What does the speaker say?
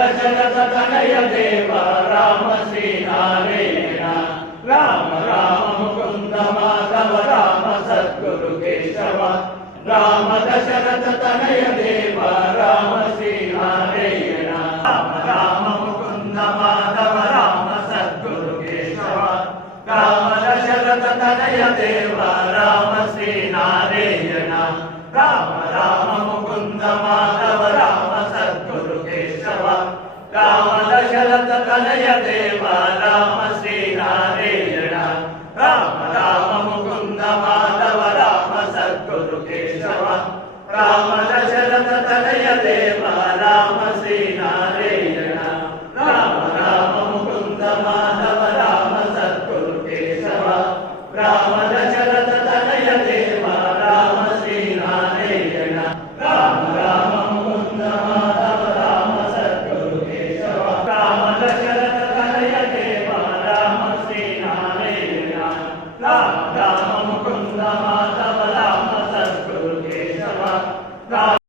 Dasharath Tanay Dev Ram Shri Narayan Ram Ram Mukund Madhav Ram Sadhguru Keshav Ram Dasharath Tanay Dev Ram Shri Narayan Ram Ram Mukund Madhav Ram Sadhguru Keshav Ram Dasharath Tanay Dev Ram Shri Narayan Ram Ram Mukund Madhav Ram Sadhguru Keshav Ram Dasharath Tanay Dev Ram Shri Narayan Ram Ram Mukund Madhav Ram Sadhguru Keshav Ram Dasharath Tanay Dev Ram Shri Narayan Ram Ram Mukund Madhav Ram Sadhguru Keshav Ram Dasharath Tanay Dev Ram Shri Narayan Ram Ram Mukund Madhav Ram Sadhguru Keshav Ram Dasharath Tanay Dev Ram Shri Narayan Ram Ram Mukund Madhav Ram Sadhguru Keshav Ram